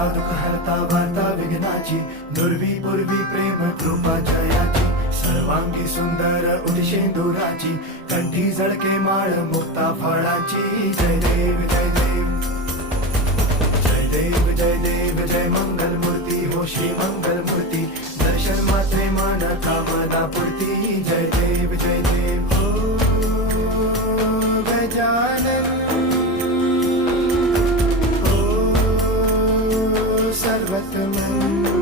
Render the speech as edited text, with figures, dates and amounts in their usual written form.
हरता दुःख हरता वार्ता विघ्नाची, दुर्वी पूर्वी प्रेम कृपा जयाची, सर्वांगी सुंदर उदिशेंदुराची, कंठी झळके माळ मुक्ता फळाची. जय देव जय देव जय देव जय देव जय मंगल मूर्ती हो श्री मंगल मूर्ती, दर्शन मात्रे मन कामना पूर्ती. जय देव जय देव हो गजानन हो सर्वतमन.